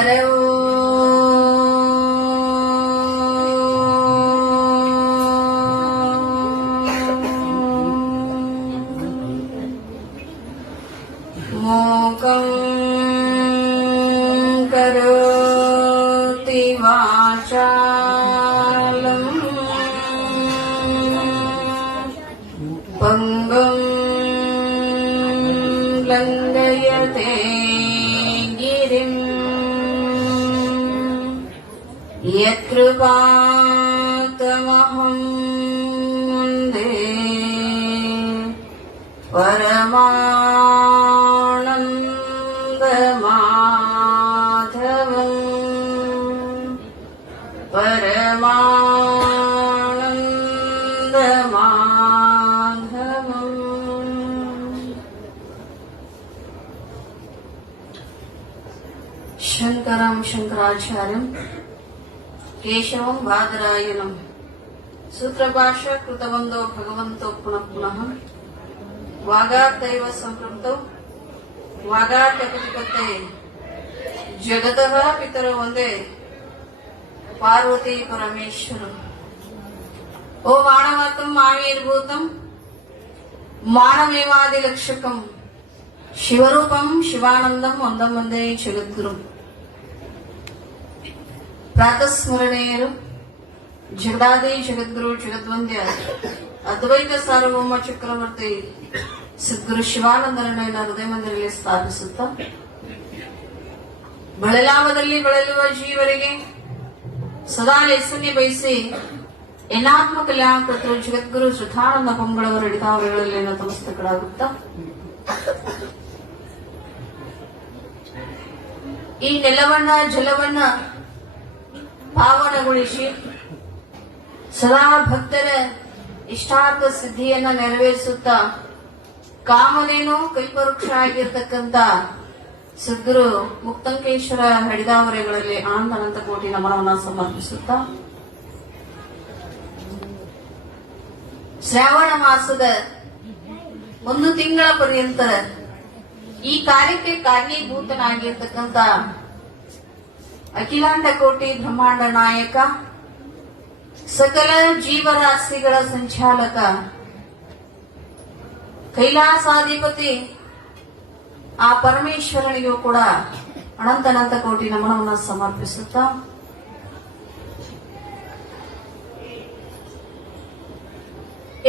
ಹರೇ ಮೂಕಂ ಕರೋತಿ ವಾಚಾಲಂ ಪಂಗಂ ಲಂಘಯತೆ ಗಿರಿಂ ಯತ್ಕೃಪಾತಮಹಂ ವಂದೇ ಪರಮಾನಂದಮಾಧವಂ ಪರಮಾನಂದಮಾಧವಂ. ಶಂಕರಂ ಶಂಕರಾಚಾರ್ಯಂ ಕೇಶವಂ ಬಾದರಾಯಣಂ ಸೂತ್ರಭಾಷ್ಯ ಕೃತವಂದೋ ಭಗವಂತೋ ಪುನಃ ಪುನಃ ವಾಗಾತ್ತೈವ ಸಂಪೃಕ್ತೌ ವಾಗಾತ್ಯಪತಿಪತ್ತೆ ಜಗತಃ ಪಿತರೋ ಒಂದೇ ಪಾರ್ವತಿ ಪರಮೇಶ್ವರ. ಓ ಮಾನವತ್ವಂ ಮಾನವೀರ್ಭೂತಂ ಮಾನಮೇವಾದಿಲಕ್ಷಕಂ ಶಿವರೂಪಂ ಶಿವಾನಂದಂ ಒಂದಂ ಒಂದೇ ಜಗದ್ಗುರು. ಪ್ರಾತಸ್ಮರಣೀಯರು ಜಗದಾದಿ ಜಗದ್ಗುರು ಜಗದ್ವಂದ್ಯ ಅದ್ವೈತ ಸಾರ್ವಭೌಮ ಚಕ್ರವರ್ತಿ ಸದ್ಗುರು ಶಿವಾನಂದರನ್ನ ಹೃದಯ ಮಂದಿರದಲ್ಲಿ ಸ್ಥಾಪಿಸುತ್ತ ಬಳಲಾಮದಲ್ಲಿ ಬಳಲುವ ಜೀವರಿಗೆ ಸದಾ ಲೇಸನ್ಯ ಬಯಸಿ ಎನ್ನಾತ್ಮ ಕಲ್ಯಾಣಕರ್ತರು ಜಗದ್ಗುರು ಶ್ರೀಧಾನಂದ ಪಂಗಳವರ ಹಿಡಿತಾವಗಳಲ್ಲಿ ನತಮಸ್ತಕರಾಗುತ್ತಾ ಈ ನೆಲವನ್ನ ಜಲವನ್ನ ಪಾವನಗೊಳಿಸಿ ಸದಾ ಭಕ್ತರ ಇಷ್ಟಾರ್ಥ ಸಿದ್ಧಿಯನ್ನ ನೆರವೇರಿಸುತ್ತಾ ಕಾಮನೇನು ಕಲ್ಪವೃಕ್ಷ ಆಗಿರ್ತಕ್ಕಂಥ ಸದ್ಗುರು ಮುಕ್ತಂಕೇಶ್ವರ ಹಡಿದಾವರೆಗಳಲ್ಲಿ ಅನಂತ ಕೋಟಿ ನಮನವನ್ನ ಸಮರ್ಪಿಸುತ್ತಾ ಶ್ರಾವಣ ಮಾಸದ ಒಂದು ತಿಂಗಳ ಪರ್ಯಂತ ಈ ಕಾರ್ಯಕ್ಕೆ ಕಾರಣೀಭೂತನಾಗಿರ್ತಕ್ಕಂಥ ಅಖಿಲಾಂಡ ಕೋಟಿ ಬ್ರಹ್ಮಾಂಡ ನಾಯಕ ಸಕಲ ಜೀವರಾಶಿಗಳ ಸಂಚಾಲಕ ಕೈಲಾಸಾಧಿಪತಿ ಆ ಪರಮೇಶ್ವರನಿಗೂ ಕೂಡ ಅನಂತ ಕೋಟಿ ನಮನವನ್ನು ಸಮರ್ಪಿಸುತ್ತಾ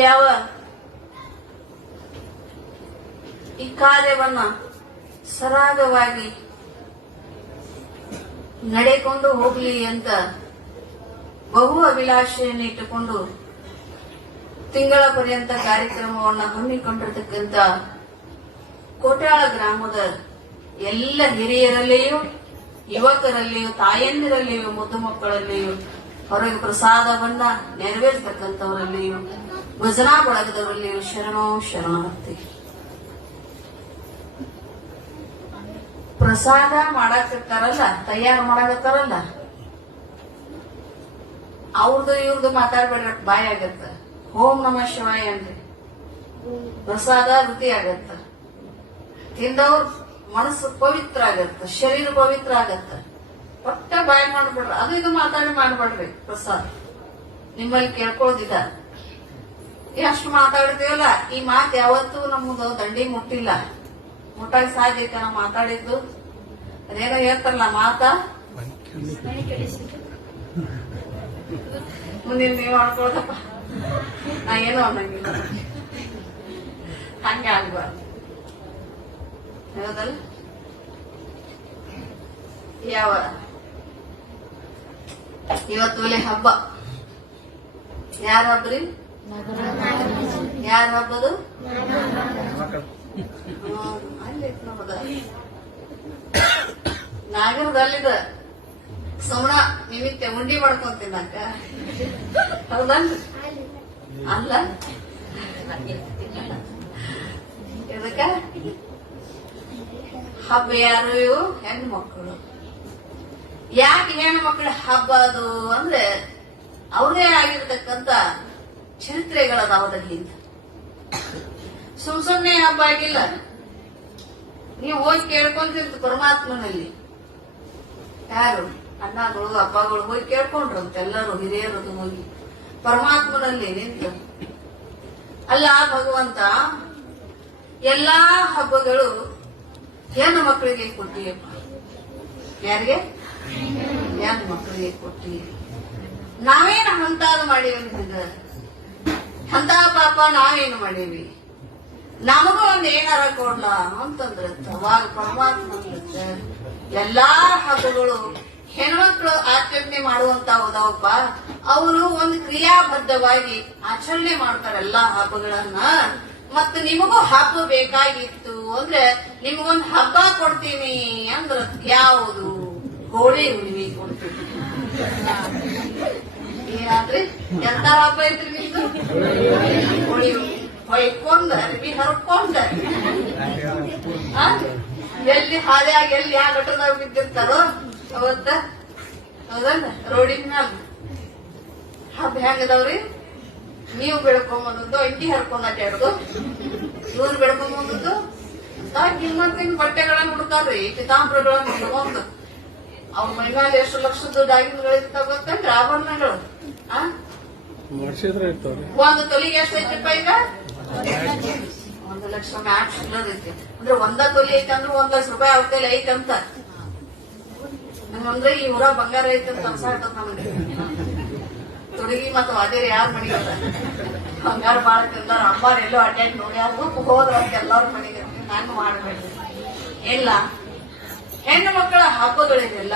ಯಾವ ಈ ಕಾರ್ಯವನ್ನ ಸರಾಗವಾಗಿ ನಡೆಕೊಂಡು ಹೋಗ್ಲಿ ಅಂತ ಬಹು ಅಭಿಲಾಷೆಯನ್ನು ಇಟ್ಟುಕೊಂಡು ತಿಂಗಳ ಪರ್ಯಂತ ಕಾರ್ಯಕ್ರಮವನ್ನು ಹಮ್ಮಿಕೊಂಡಿರತಕ್ಕಂಥ ಕೋಟ್ಯಾಳ ಗ್ರಾಮದ ಎಲ್ಲ ಹಿರಿಯರಲ್ಲಿಯೂ ಯುವಕರಲ್ಲಿಯೂ ತಾಯಂದಿರಲ್ಲಿಯೂ ಮುದ್ದು ಮಕ್ಕಳಲ್ಲಿಯೂ ಹೊರಗೆ ಪ್ರಸಾದವನ್ನ ನೆರವೇರಿಸತಕ್ಕಂಥವರಲ್ಲಿಯೂ ಭಜನಾ ಬಳಗದವರಲ್ಲಿಯೂ ಶರಣೋ ಶರಣಾರ್ಥಿ. ಪ್ರಸಾದ ಮಾಡಾಕತ್ತಾರಲ್ಲ, ತಯಾರು ಮಾಡಾಕತ್ತಾರಲ್ಲ, ಅವ್ರದ್ದು ಇವ್ರದ್ದು ಮಾತಾಡ್ಬೇಡ್ರ, ಬಾಯಿ ಆಗತ್ತ. ಓಂ ನಮಃ ಶಿವಾಯ ಅನ್ರಿ, ಪ್ರಸಾದ ರುಚಿ ಆಗತ್ತ, ತಿಂದವ್ರ ಮನಸ್ಸು ಪವಿತ್ರ ಆಗತ್ತ, ಶರೀರ ಪವಿತ್ರ ಆಗತ್ತ. ಒಟ್ಟ ಬಾಯಿ ಮಾಡ್ಬಿಡ್ರಿ, ಅದು ಇದು ಮಾತಾಡಿ ಮಾಡ್ಬೇಡ್ರಿ. ಪ್ರಸಾದ ನಿಮ್ಮಲ್ಲಿ ಕೇಳ್ಕೊಳ್ಳೋದಿದ, ಅಷ್ಟು ಮಾತಾಡ್ತೀವಲ್ಲ, ಈ ಮಾತು ಯಾವತ್ತೂ ನಮ್ದು ದಂಡಿ ಮುಟ್ಟಿಲ್ಲ. ಮುಟ್ಟಾಗ ಸಾಧ್ಯ ಐತೆ ನಾವು ಮಾತಾಡಿದ್ದು. ಅದೇನೋ ಹೇಳ್ತಾರಲ್ಲ, ಮಾತಾ ಮುಂದಿನ ನೀವು ಮಾಡ್ಕೊಳ್ದಪ್ಪ, ನಾ ಏನೋ ಅನ್ನಂಗಿಲ್ಲ, ಹಂಗೆ ಆಗ್ಬಾರ್ದು. ಹೌದಲ್ಲ? ಯಾವ ಇವತ್ತು ಹಬ್ಬ, ಯಾರ ಹಬ್ಬ್ರಿ? ಯಾರ ಹಬ್ಬದು? ನಾಗರದಲ್ಲಿದ ಸೋಮಣ ನಿಮಿತ್ತ ಉಂಡಿ ಮಾಡ್ಕೊಂತೀನಕ್ಕ, ಹೌದಲ್ರಿ? ಅಲ್ಲ ಇದಕ್ಕ ಹಬ್ಬ ಯಾರು? ಇವು ಹೆಣ್ಣು ಮಕ್ಕಳು. ಯಾಕೆ ಹೆಣ್ಣು ಮಕ್ಕಳ ಹಬ್ಬ ಅದು ಅಂದ್ರೆ ಅವ್ರದೇ ಆಗಿರ್ತಕ್ಕಂಥ ಚರಿತ್ರೆಗಳದಾವದಲ್ಲಿ ಹಿಂದೆ. ಸುಮ್ನೆ ಹಬ್ಬ ಆಗಿಲ್ಲ. ನೀವು ಹೋಗಿ ಕೇಳ್ಕೊಂತಿರ್ತ ಪರಮಾತ್ಮನಲ್ಲಿ, ಯಾರು ಅಣ್ಣಗಳು ಅಪ್ಪಗಳು ಹೋಗಿ ಕೇಳ್ಕೊಂಡ್ರಂತೆ ಎಲ್ಲರೂ ಹಿರಿಯರದು ಹೋಗಿ ಪರಮಾತ್ಮನಲ್ಲಿ ನಿಂತು. ಅಲ್ಲ ಭಗವಂತ, ಎಲ್ಲಾ ಹಬ್ಬಗಳು ಹೆಣ್ಣು ಮಕ್ಕಳಿಗೆ ಕೊಟ್ಟಿಯಪ್ಪ. ಯಾರಿಗೆ? ಹೆಣ್ಣು ಮಕ್ಕಳಿಗೆ ಕೊಟ್ಟಿ. ನಾವೇನು ಹಂತಾದ ಮಾಡೀವಿ ಹಂಗ? ಅಂತ ಪಾಪ ನಾವೇನು ಮಾಡೀವಿ? ನಮಗೂ ಒಂದ್ ಏನಾರ ಕೊಡ್ಲ ಅಂತಂದ್ರ ಅವಾಗ ಪರಮಾತ್ಮ ಎಲ್ಲಾ ಹಬ್ಬಗಳು ಹೆಣ್ಮಕ್ಳು ಆಚರಣೆ ಮಾಡುವಂತ ಹೋದವಪ್ಪ. ಅವರು ಒಂದು ಕ್ರಿಯಾಬದ್ಧವಾಗಿ ಆಚರಣೆ ಮಾಡ್ತಾರೆ ಎಲ್ಲಾ ಹಬ್ಬಗಳನ್ನ. ಮತ್ತ ನಿಮಗೂ ಹಬ್ಬ ಬೇಕಾಗಿತ್ತು ಅಂದ್ರೆ ನಿಮಗೊಂದು ಹಬ್ಬ ಕೊಡ್ತೀನಿ ಅಂದ್ರ ಯಾವುದು? ಹೋಳಿ ಹುಣ್ಣಿಮೆ ಕೊಡ್ತೀನಿ. ಏನಾದ್ರಿ? ಎಂತ ಹಬ್ಬ ಐತ್ರಿ ನಿಮ್ದು? ಹೋಳಿ ಹುಣ್ಣಿಮೆ ಹೊಯ್ಕೊಂಡ ಅರ್ಬಿ ಹರ್ಕೊಂಡ ಎಲ್ಲಿ ಹಾದ್ಯಾಗ ಎಲ್ಲಿ ಯಾವ ಗಟ್ಟದಾಗ ಬಿದ್ದಿರ್ತಾರೋ ಅವತ್ತ, ಹೌದಲ್ಲ, ರೋಡಿನ ಮ್ಯಾಲ ಹಬ್ಬ ಹೆಂಗದವ್ರಿ? ನೀವು ಬೆಳ್ಕೊಂಬಂದದ್ದು ಅಂಟಿ ಹರ್ಕೊಂಡ್ ಅಡ್ಯಾಡೋದು, ಇವ್ರು ಬೆಳ್ಕೊಂಬಂದದ್ದು ಕಿಮ್ಮತ್ತಿನ ಬಟ್ಟೆಗಳನ್ನ ಹುಡ್ತಾರ್ರಿ, ಪಿತಾಂಬರಗಳನ್ನ ಹುಡ್ಕೊಂಡು ಅವ್ರ ಮೈಮೇಲೆ ಎಷ್ಟು ಲಕ್ಷದ ಡಾಗಿನ್ಗಳಿರ್ತಾವ ಗೊತ್ತಂದ್ರೆ ಆಭರಣಗಳು. ಒಂದು ತೊಲಿಗೆ ಎಷ್ಟೈತಿಪ್ಪ ಈಗ? 1 ಲಕ್ಷ ಮ್ಯಾಚ್ ಐತಿ ಅಂದ್ರೆ ಒಂದ ತೊಲಿ ಐತೆ ಅಂದ್ರೆ 1 ಲಕ್ಷ ರೂಪಾಯಿ ಅವ್ರ ಕೈಲಿ ಐತಂತ. ನಮ್ಮಂದ್ರೆ ಈ ಊರ ಬಂಗಾರ ಐತಂತ ಅನ್ಸಾಡ್ತದ ನಮಗೆ. ತೊಡಗಿ ಮತ್ತು ಅದೇರಿ ಯಾರ ಮನೆಗೆ ಬಂಗಾರ ಬಾಳ ತಿಂದಾರ ಅಮ್ಮಾರ ಎಲ್ಲೋ ಅಡ್ಡಾಡಿ ನೋಡ್ಯಾರು ಹೋದ್ರ ಎಲ್ಲಾರು ಮನೆಗೆ ನಾನು ಮಾಡಬೇಡಿ. ಇಲ್ಲ, ಹೆಣ್ಣು ಮಕ್ಕಳ ಹಬ್ಬಗಳಿದೆಲ್ಲ.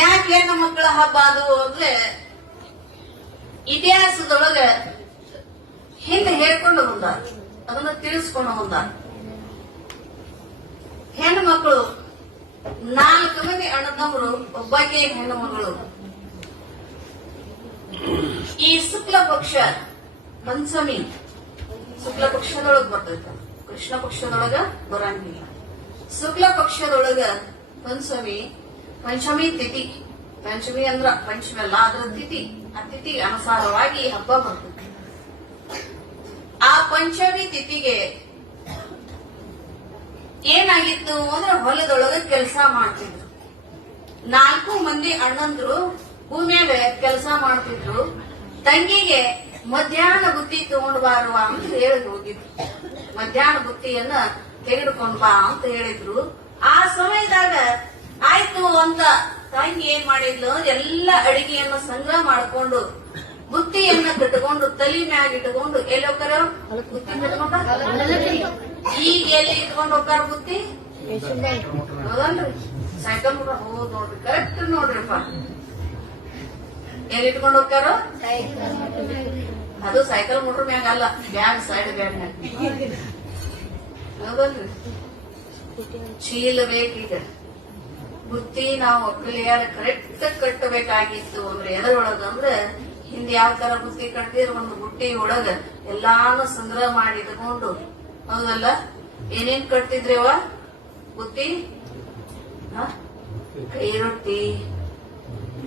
ಯಾಕೆ ಹೆಣ್ಣು ಮಕ್ಕಳ ಹಬ್ಬ ಅದು ಅಂದ್ರೆ ಇತಿಹಾಸದೊಳಗ ಹಿಂದೆ ಹೇಳ್ಕೊಂಡು ಬಂದಾರ, ಅದನ್ನ ತಿಳಿಸ್ಕೊಂಡು ಬಂದಾರ. ಹೆಣ್ಣು ಮಕ್ಕಳು 4 ಮಂದಿ ಅಣ್ಣತಮ್ಮರು, ಒಬ್ಬಾಕೆ ಹೆಣ್ಣು ಮಗಳು. ಈ ಶುಕ್ಲ ಪಕ್ಷ ಪಂಚಮಿ ಶುಕ್ಲ ಪಕ್ಷದೊಳಗ ಬರ್ತೈತ, ಕೃಷ್ಣ ಪಕ್ಷದೊಳಗ ಬರಂಗಿಲ್ಲ. ಶುಕ್ಲ ಪಕ್ಷದೊಳಗ ಪಂಚಮಿ ತಿಥಿ, ಪಂಚಮಿ ಅಂದ್ರ ಪಂಚಮಿ ಅಲ್ಲ, ಅದ್ರ ತಿಥಿ, ಆ ತಿಥಿ ಅನುಸಾರವಾಗಿ ಹಬ್ಬ ಬರ್ತೈತಿ. ಆ ಪಂಚಮಿ ತಿಥಿಗೆ ಏನಾಗಿತ್ತು ಅಂದ್ರೆ ಹೊಲದೊಳಗ ಕೆಲಸ ಮಾಡ್ತಿದ್ರು. 4 ಮಂದಿ ಅಣ್ಣಂದ್ರು ಭೂಮಿಯಾಗ ಕೆಲಸ ಮಾಡ್ತಿದ್ರು. ತಂಗಿಗೆ ಮಧ್ಯಾಹ್ನ ಬುತ್ತಿ ತಗೊಂಡ್ ಬಾರುವ ಅಂತ ಹೇಳಿ ಹೋಗಿದ್ರು. ಮಧ್ಯಾಹ್ನ ಬುತ್ತಿಯನ್ನ ತೆಗೆದುಕೊಂಡ್ ಬಾ ಅಂತ ಹೇಳಿದ್ರು. ಆ ಸಮಯದಾಗ ಆಯ್ತು ಅಂತ ತಂಗಿ ಏನ್ ಮಾಡಿದ್ಲು, ಎಲ್ಲ ಅಡಿಗೆಯನ್ನ ಸಂಗ್ರಹ ಮಾಡ್ಕೊಂಡು ಬುತ್ತಿಯನ್ನ ಕಟ್ಕೊಂಡು ತಲೆ ಮ್ಯಾಗ ಇಟ್ಕೊಂಡು ಎಲ್ಲಿ ಹೋಗ್ತಾರ ಬುತ್ತಿ ಕಟ್ಕೊಂಡ? ಈಗ ಎಲ್ಲಿ ಇಟ್ಕೊಂಡು ಹೋಗ್ತಾರ ಬುತ್ತಿ? ಹೌದಲ್ರಿ? ಸೈಕಲ್ ಮೋಟ್ರ್ ಹೌದ್ ನೋಡ್ರಿ, ಕರೆಕ್ಟ್ ನೋಡ್ರಿಪ್ಪ. ಎಲ್ಲಿ ಇಟ್ಕೊಂಡು ಹೋಗ್ತಾರೋ? ಅದು ಸೈಕಲ್ ಮೋಟ್ರ್ ಮ್ಯಾಗ ಅಲ್ಲ, ಬ್ಯಾಗ್ ಸೈಡ್ ಬ್ಯಾಗ್ ಮ್ಯಾಗ. ಹೌದಲ್ರಿ? ಚೀಲ ಬೇಕೀಗ ಬುತ್ತಿ ನಾವು ಒಕ್ಕಲಿಯಾರ ಕರೆಕ್ಟ್ ಕಟ್ಟಬೇಕಾಗಿತ್ತು. ಅಂದ್ರೆ ಎದರೊಳಗ ಅಂದ್ರೆ ಹಿಂದೆ ಯಾವ ತರ ಬುತ್ತಿ ಕಟ್ತಿದ್ರು, ಒಂದು ಬುಟ್ಟಿ ಒಳಗ ಎಲ್ಲಾನು ಸಂಗ್ರಹ ಮಾಡಿ ಇಟ್ಕೊಂಡು, ಹೌದಲ್ಲ? ಏನೇನ್ ಕಟ್ತಿದ್ರಿವ ಬುತ್ತಿ? ಕೈ ರೊಟ್ಟಿ,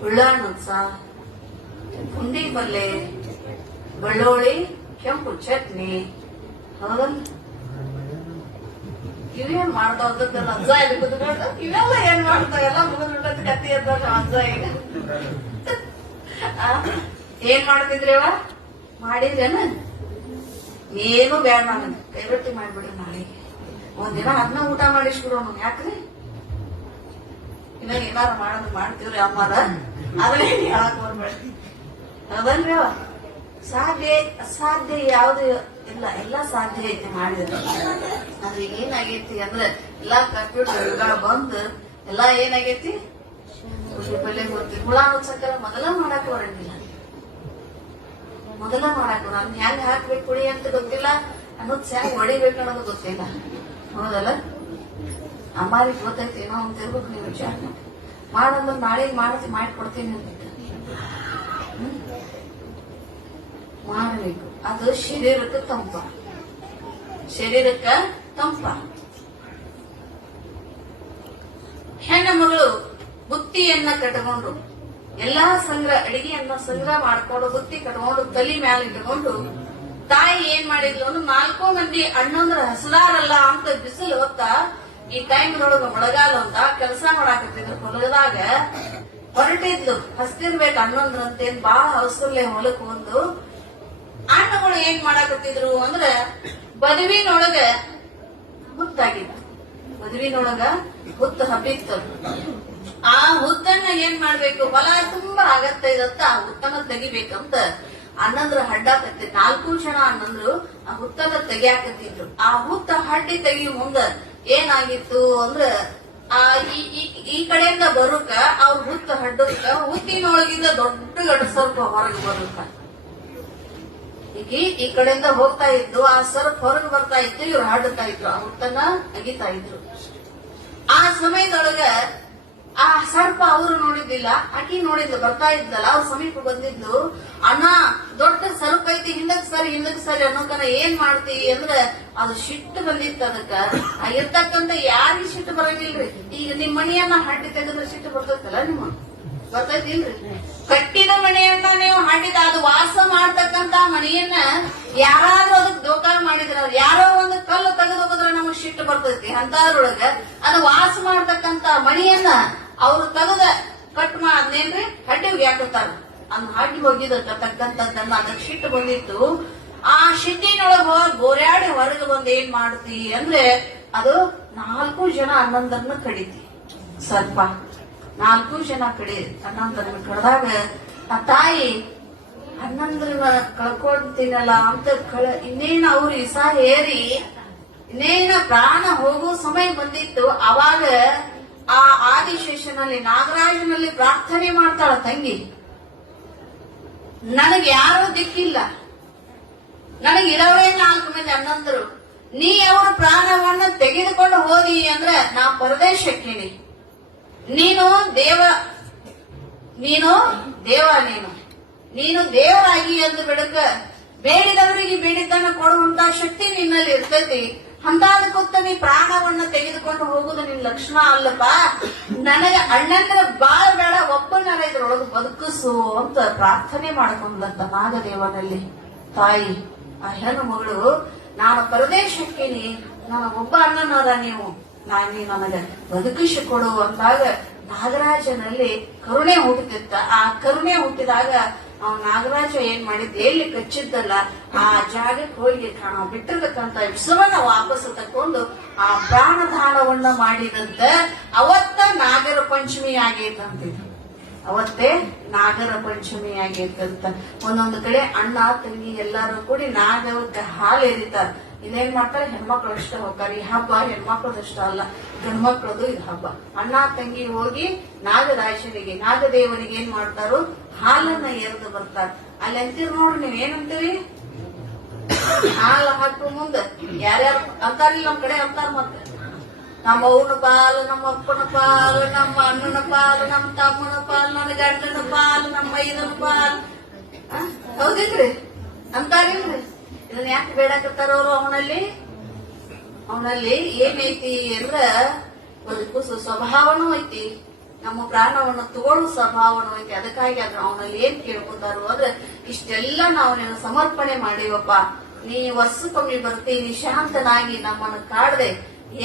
ಉಳ್ಳಾಣಸ, ಪುಂಡಿ ಪಲ್ಲೆ, ಬೆಳ್ಳುಳ್ಳಿ, ಕೆಂಪು ಚಟ್ನಿ, ಹೌದಲ್ಲ? ಇವೇನ್ ಮಾಡ್ತಾವಲ್ಲ ಅಜ್ಜ ಇಲ್ಲಿ ಕುತ್ಕೊಂಡು ಇವೆಲ್ಲ ಏನ್ ಮಾಡ್ತಾವ? ಎಲ್ಲ ಮುಗಿದ ಕತ್ತಿ ಅದ ಅಜ್ಜ ಈಗ ಏನ್ ಮಾಡ್ತಿದ್ರಿವ? ಮಾಡಿದ್ರೇನ? ಏನು ಬೇಡ, ನನಗೆ ಕೈ ರೊಟ್ಟಿ ಮಾಡ್ಬಿಡ್ರಿ, ನಾಳೆಗೆ ಒಂದಿನ ಅದನ್ನ ಊಟ ಮಾಡಿಸ್ಬಿಡೋಣ. ಯಾಕ್ರಿ? ಇನ್ನ ಏನಾರ ಮಾಡೋದು ಮಾಡ್ತೀವ್ರಿ ಅಮ್ಮಾರ, ಅದನ್ನೇ ಹೇಳಕ್ ಬರ್ಬೇಡ್ರಿ. ಅದನ್ರಿ ಅಸಾಧ್ಯ ಯಾವ್ದು ಇಲ್ಲ, ಎಲ್ಲ ಸಾಧ್ಯ ಐತಿ ಮಾಡಿದ್ರೆ. ಆದ್ರೆ ಏನಾಗೈತಿ ಅಂದ್ರೆ ಎಲ್ಲಾ ಕಂಪ್ಯೂಟರ್ ಯುಗ ಬಂದು ಎಲ್ಲಾ ಏನಾಗೈತಿ, ಪಲ್ಲೆ ಗೊತ್ತಿಲ್ಲ. ಹುಳ ಮುಚ್ಚಕ್ಕಲ್ಲ ಮೊದಲ ಮಾಡಕ್ ಬರಂಗಿಲ್ಲ, ಮೊದಲ ಮಾಡಕ್ ನನ್ ಹೆಂಗ್ ಹಾಕ್ಬೇಕು ಕುಡಿ ಅಂತ ಗೊತ್ತಿಲ್ಲ, ಅನ್ನೋದ್ ಹೆಂಗ್ ಹೊಡಿಬೇಕು ಅನ್ನೋದು ಗೊತ್ತಿಲ್ಲ. ಹೌದಲ್ಲ? ಅಮ್ಮಾರಿಗೆ ಗೊತ್ತೈತಿ ಏನೋ ಅಂತ ಇರ್ಬೇಕು. ನೀವು ವಿಚಾರ ಮಾಡಂದ್ರೆ ನಾಳೆಗೆ ಮಾಡಿಕೊಡ್ತೀನಿ ಅಂತ ಮಾಡಬೇಕು. ಅದು ಶರೀರಕ್ಕೆ ತಂಪ, ಶರೀರಕ್ಕೆ ತಂಪ. ಹೆಣ್ಣು ಮಗಳು ಬುತ್ತಿಯನ್ನ ಕಟ್ಕೊಂಡು ಎಲ್ಲಾ ಅಡಿಗೆಯನ್ನ ಸಂಗ್ರಹ ಮಾಡ್ಕೊಂಡು ಬುತ್ತಿ ಕಟ್ಕೊಂಡು ತಲೆ ಮ್ಯಾಲ ಇಟ್ಕೊಂಡು ತಾಯಿ ಏನ್ ಮಾಡಿದ್ಲು ಅಂದ್ರೆ 4 ಮಂದಿ ಅಣ್ಣಂದ್ರ ಹಸದಾರಲ್ಲ ಅಂತ ಬಿಸಿಲು ಹೊತ್ತ ಈ ಟೈಮ್ದೊಳಗ ಮಳೆಗಾಲ ಅಂತ ಕೆಲಸ ಮಾಡಾಕತ್ತಿದ್ರು ಹೊಲದಾಗ ಹೊರಟಿದ್ಲು. ಹಸ್ತಿರ್ಬೇಕು ಅನ್ನೊಂದ್ರಂತೇನ್ ಬಾಳ ಹೌಸ್ಕುಲ್ಲೆ ಹೊಲಕ್ ಒಂದು ಅಣ್ಣಗಳು ಏನ್ ಮಾಡಾಕತ್ತಿದ್ರು ಅಂದ್ರ ಬದುವಿನೊಳಗ ಹುತ್ತಾಗಿತ್ತು. ಬದುವಿನೊಳಗ ಹುತ್ತು ಹಬ್ಬಿತ್ತು. ಆ ಹುತ್ತನ್ನ ಏನ್ ಮಾಡ್ಬೇಕು, ಹೊಲ ತುಂಬಾ ಅಗತ್ಯ ಇರತ್ತ, ಆ ಹುತ್ತನ್ನ ತೆಗಿಬೇಕಂತ ಅಣ್ಣಂದ್ರ ಹಡ್ಡ ತಗ್ತಿ 4 ಜನ ಅಣ್ಣಂದ್ರು ಆ ಹುತ್ತದ ತೆಗಿಯಾಕತ್ತಿದ್ರು. ಆ ಹುತ್ತ ಹಡ್ಡಿ ತೆಗಿ ಮುಂದ ಏನಾಗಿತ್ತು ಅಂದ್ರ ಆ ಈ ಕಡೆಯಿಂದ ಬರುಕ ಅವ್ರ ಹುತ್ತ ಹಡ್ಡಕ್ಕ ಹುತ್ತಿನೊಳಗಿಂದ ದೊಡ್ಡ ಗಡ ಸರ್ಪ ಹೊರಗೆ ಬರುತ್ತ. ಈ ಕಡೆಯಿಂದ ಹೋಗ್ತಾ ಇದ್ದು ಆ ಸರ್ಪ ಹೊರಗೆ ಬರ್ತಾ ಇತ್ತು, ಇವ್ರು ಹಾಡುತ್ತಾ ಇದ್ರು, ಆ ಹುತ್ತನ್ನ ಅಗಿತಾ ಇದ್ರು. ಆ ಸಮಯದೊಳಗ ಆ ಸರ್ಪ ಅವರು ನೋಡಿದ್ದಿಲ್ಲ, ಆಕಿ ನೋಡಿದ್ಲು, ಬರ್ತಾ ಇದ್ದಲ್ಲ, ಅವ್ರ ಸಮೀಪ ಬಂದಿದ್ದು. ಅಣ್ಣ ದೊಡ್ಡ ಸರ್ಪ ಐತಿ, ಹಿಂದಕ್ ಸರಿ ಅನ್ನೋಕನ ಏನ್ ಮಾಡ್ತೀವಿ ಅಂದ್ರ ಅದು ಸಿಟ್ಟು ಬಂದಿತ್ತು. ಅದಕ್ಕ ಇರ್ತಕ್ಕಂತ ಯಾರಿಗ ಸಿಟ್ಟು ಬರಂಗಿಲ್ರಿ. ಈಗ ನಿಮ್ ಮನೆಯನ್ನ ಹಡ್ಡಿ ತೆಗೆದ್ರೆ ಸಿಟ್ಟು ಬರ್ತೈತಲ್ಲ, ನಿಮ್ಮ ಬರ್ತೈತಿಲ್ರಿ. ಕಟ್ಟಿದ ಮನೆಯನ್ನ ನೀವು ಹಡ್ಡಿದ ಅದು ವಾಸ ಮಾಡ್ತಕ್ಕಂತ ಮನೆಯನ್ನ ಯಾರಾದ್ರೂ ಅದಕ್ ದೋಖ ಮಾಡಿದ್ರ, ಯಾರೋ ಒಂದು ಕಲ್ಲು ತೆಗೆದು ಹೋದ್ರೆ ನಮಗ್ ಸಿಟ್ಟು ಬರ್ತೈತಿ. ಅಂತದ್ರೊಳಗ ಅದು ವಾಸ ಮಾಡ್ತಕ್ಕಂತ ಮನೆಯನ್ನ ಅವ್ರು ತೆಗೆದ ಕಟ್ ಅದ್ನೇನ್ರಿ ಹಡ್ಡಿಗೆ ಹಾಕುತ್ತಾರ. ಅದ್ ಹಡ್ಡಿ ಹೋಗಿದಕ್ಕ ತಕ್ಕಂತದ್ದನ್ನ ಅದಕ್ಕೆ ಸಿಟ್ಟು ಬಂದಿತ್ತು. ಆ ಶಿಟ್ಟಿನೊಳಗ ಹೋಗಿ ಗೋರ್ಯಾಡಿ ಹೊರಗೆ ಬಂದ್ ಏನ್ ಮಾಡ್ತಿ ಅಂದ್ರೆ ಅದು 4 ಜನ ಅಣ್ಣಂದರನ್ನ ಕಡಿತಿ. ಸರ್ಪ 4 ಜನ ಅಣ್ಣಂದರನ್ನ ಕಡ್ದಾಗ ಆ ತಾಯಿ ಅಣ್ಣಂದ್ರನ್ನ ಕಳ್ಕೊಳ್ತೀನಲ್ಲ ಅಂತ ಇನ್ನೇನ ಅವ್ರು ಇಸ ಏರಿ ಇನ್ನೇನ ಪ್ರಾಣ ಹೋಗೋ ಸಮಯ ಬಂದಿತ್ತು. ಅವಾಗ ಆ ಆದಿಶೇಷನಲ್ಲಿ ನಾಗರಾಜನಲ್ಲಿ ಪ್ರಾರ್ಥನೆ ಮಾಡ್ತಾಳ ತಂಗಿ, ನನಗೆ ಯಾರೂ ದಿಕ್ಕಿಲ್ಲ, ನನಗಿರವೇ 4 ಮಂದಿ ಅಣ್ಣಂದರು, ನೀ ಅವರ ಪ್ರಾಣವನ್ನ ತೆಗೆದುಕೊಂಡು ಹೋದಿ ಅಂದ್ರೆ ನಾ ಪರದೇಶಕ್ಕೇನಿ. ನೀನು ದೇವ ನೀನು ದೇವರಾಗಿ ಎಂದು ಬೆಳಕ ಬೇಡಿದವರಿಗೆ ಬೇಡಿದ್ದನ್ನ ಕೊಡುವಂತ ಶಕ್ತಿ ನಿನ್ನಲ್ಲಿ ಇರ್ತೈತಿ. ಅಂತದಕ್ಕೊತ್ತ ನೀ ಪ್ರಾಣವನ್ನ ತೆಗೆದುಕೊಂಡು ಹೋಗುದು ನಿನ್ ಲಕ್ಷಣ ಅಲ್ಲಪ್ಪ. ನನಗ ಅಣ್ಣಂದ್ರ ಬಾಳ ಬೇಡ, ಒಬ್ಬನಾರ ಇದ್ರೊಳಗೆ ಬದುಕಿಸು ಅಂತ ಪ್ರಾರ್ಥನೆ ಮಾಡ್ಕೊಂಡಂತ ನಾಗದೇವನಲ್ಲಿ ತಾಯಿ. ಆ ಹೆಣ್ಣು ಮಗಳು, ನಾನು ಪರದೇಶಕ್ಕೇನಿ, ನಾನು ಒಬ್ಬ ಅಣ್ಣನಾರ, ನೀವು ನನಗ ಬದುಕಿಸಿ ಕೊಡು ಅಂದಾಗ ನಾಗರಾಜನಲ್ಲಿ ಕರುಣೆ ಹುಟ್ಟಿತ್ತ. ಆ ಕರುಣೆ ಹುಟ್ಟಿದಾಗ ನಾಗರಾಜ ಏನ್ ಮಾಡಿದ್ದ, ಎಲ್ಲಿ ಕಚ್ಚಿದ್ದಲ್ಲ ಆ ಜಾಗಕ್ಕೆ ಹೋಗಿ ಬಿಟ್ಟಿರ್ತಕ್ಕಂತ ವಿಷವನ್ನ ವಾಪಸ್ ತಕೊಂಡು ಆ ಪ್ರಾಣದಾನವನ್ನ ಮಾಡಿದಂತ ಅವತ್ತ ನಾಗರ ಪಂಚಮಿ ಆಗೈತಂತಿದ್ರು. ಅವತ್ತೇ ನಾಗರ ಪಂಚಮಿ ಆಗೈತಂತ. ಒಂದೊಂದು ಕಡೆ ಅಣ್ಣ ತಂಗಿ ಎಲ್ಲಾರು ಕೂಡಿ ನಾಗವಕ್ಕೆ ಹಾಲು ಎರಿತಾರ. ಇದೇನ್ ಮಾಡ್ತಾರೆ, ಹೆಣ್ಮಕ್ಳು ಅಷ್ಟ ಹೋಗ್ತಾರೆ. ಈ ಹಬ್ಬ ಹೆಣ್ಮಕ್ಳದಷ್ಟ ಅಲ್ಲ, ಗಂಡ್ಮಕ್ಳದು ಇದು ಹಬ್ಬ. ಅಣ್ಣ ತಂಗಿ ಹೋಗಿ ನಾಗರಾಜನಿಗೆ ನಾಗದೇವನಿಗೆ ಏನ್ ಮಾಡ್ತಾರೋ ಹಾಲನ್ನ ಎರೆದು ಬರ್ತಾರ. ಅಲ್ಲಿ ಅಂತೀರ್ ನೋಡ್ರಿ, ನೀವ್ ಏನಂತೀರಿ, ಹಾಲು ಹಾಕೋ ಮುಂದ ಯಾರ್ಯಾರು ಅಂತಾರಿಲ್ಲ, ನಮ್ ಕಡೆ ಅಂತಾರ. ಮತ್ತೆ ನಮ್ಮ ಅವ್ವನ ಪಾಲು, ನಮ್ಮ ಅಪ್ಪನ ಪಾಲು, ನಮ್ಮ ಅಣ್ಣನ ಪಾಲು, ನಮ್ಮ ತಮ್ಮನ ಪಾಲು, ನನ್ನ ಗಂಡನ ಪಾಲು, ನಮ್ಮ ಮೈದನ ಪಾಲು, ಹೌದಿಲ್ರಿ ಅಂತಾರಿಲ್ರಿ. ಇದನ್ನ ಯಾಕೆ ಬೇಡಕತ್ತಾರವ್ರು? ಅವನಲ್ಲಿ ಏನೈತಿ ಅಂದ್ರ ಬದುಕು ಸ್ವಭಾವನೂ ಐತಿ, ನಮ್ಮ ಪ್ರಾಣವನ್ನು ತಗೊಳ್ಳೋ ಸ್ವಭಾವನೂ ಐತಿ. ಅದಕ್ಕಾಗಿ ಅದ್ರ ಅವನಲ್ಲಿ ಏನ್ ಕೇಳ್ಕೊತಾರು ಅಂದ್ರೆ, ಇಷ್ಟೆಲ್ಲ ನಾವು ನಿನ್ನ ಸಮರ್ಪಣೆ ಮಾಡಿವಪ್ಪ, ನೀ ವರ್ಷಕ್ಕೊಮ್ಮೆ ಬರ್ತೀನಿ, ಶಾಂತನಾಗಿ ನಮ್ಮನ್ನು ಕಾಡದೆ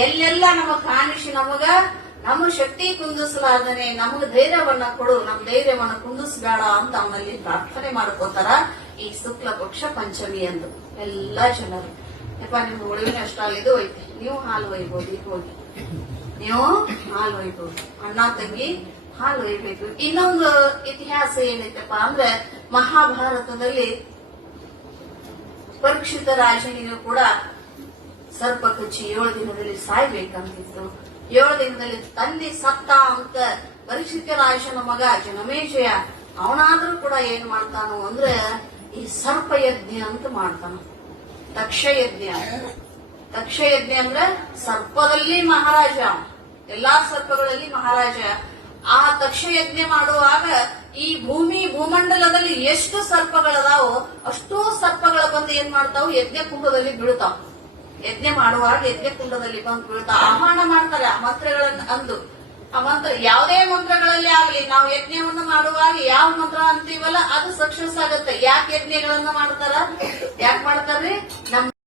ಎಲ್ಲೆಲ್ಲ ನಮಗ ಕಾಣಿಸಿ ನಮ್ಮ ಶಕ್ತಿ ಕುಂದಿಸಲಾರ್ದನೆ ನಮಗ ಧೈರ್ಯವನ್ನ ಕೊಡು, ನಮ್ ಧೈರ್ಯವನ್ನ ಕುಂದಿಸ್ಬೇಡ ಅಂತ ಅವನಲ್ಲಿ ಪ್ರಾರ್ಥನೆ ಮಾಡ್ಕೋತಾರ. ಈ ಶುಕ್ಲ ಪಕ್ಷ ಪಂಚಮಿ ಎಂದು ಎಲ್ಲಾ ಜನರು, ಯಪ್ಪ ನಿಮ್ಗೆ ಉಳಿವಿನ ಅಷ್ಟ ಇದು ಐತಿ, ನೀವು ಹಾಲು ಒಯ್ಬೋದು, ಈಗ ಹೋಗಿ ನೀವು ಹಾಲು ಒಯ್ಬೋದು, ಅಣ್ಣ ತಂಗಿ ಹಾಲು ಒಯ್ಬೇಕು. ಇನ್ನೊಂದು ಇತಿಹಾಸ ಏನೈತಪ್ಪ ಅಂದ್ರೆ, ಮಹಾಭಾರತದಲ್ಲಿ ಪರೀಕ್ಷಿತ ರಾಜನಿಗೂ ಕೂಡ ಸರ್ಪ ಕಚ್ಚಿ 7 ದಿನದಲ್ಲಿ ಸಾಯ್ಬೇಕಂತಿತ್ತು. 7 ದಿನದಲ್ಲಿ ತಂದೆ ಸತ್ತ ಅಂತ ಪರೀಕ್ಷಿತ ರಾಜನ ಮಗ ಜನಮೇಜಯ ಅವನಾದ್ರೂ ಕೂಡ ಏನ್ ಮಾಡ್ತಾನೋ ಅಂದ್ರೆ ಈ ಸರ್ಪ ಯಜ್ಞ ಅಂತ ಮಾಡ್ತಾನ. ತಕ್ಷ ಯಜ್ಞ ಅಂದ್ರೆ ಸರ್ಪದಲ್ಲಿ ಮಹಾರಾಜ, ಎಲ್ಲಾ ಸರ್ಪಗಳಲ್ಲಿ ಮಹಾರಾಜ. ಆ ತಕ್ಷ ಯಜ್ಞ ಮಾಡುವಾಗ ಈ ಭೂಮಂಡಲದಲ್ಲಿ ಎಷ್ಟು ಸರ್ಪಗಳದಾವೋ ಅಷ್ಟೂ ಸರ್ಪಗಳ ಬಂದು ಏನ್ ಮಾಡ್ತಾವು, ಯಜ್ಞ ಕುಂಭದಲ್ಲಿ ಬೀಳ್ತಾವ. ಯಜ್ಞ ಮಾಡುವಾಗ ಯಜ್ಞ ಕುಂಡದಲ್ಲಿ ಬಂದು ಬೀಳ್ತಾವ. ಆಹ್ವಾನ ಮಾಡ್ತಾರೆ ಆ ಮಂತ್ರಗಳನ್ನ ಅಂದು. ಆ ಮಂತ್ರ ಯಾವುದೇ ಮಂತ್ರಗಳಲ್ಲಿ ಆಗ್ಲಿ, ನಾವು ಯಜ್ಞವನ್ನು ಮಾಡುವಾಗ ಯಾವ ಮಂತ್ರ ಅಂತೀವಲ್ಲ ಅದು ಸಕ್ಸಸ್ ಆಗುತ್ತೆ. ಯಾಕೆ ಯಜ್ಞಗಳನ್ನ ಮಾಡ್ತಾರ, ಯಾಕೆ ಮಾಡ್ತಾರ್ರಿ? ನಮ್ಮ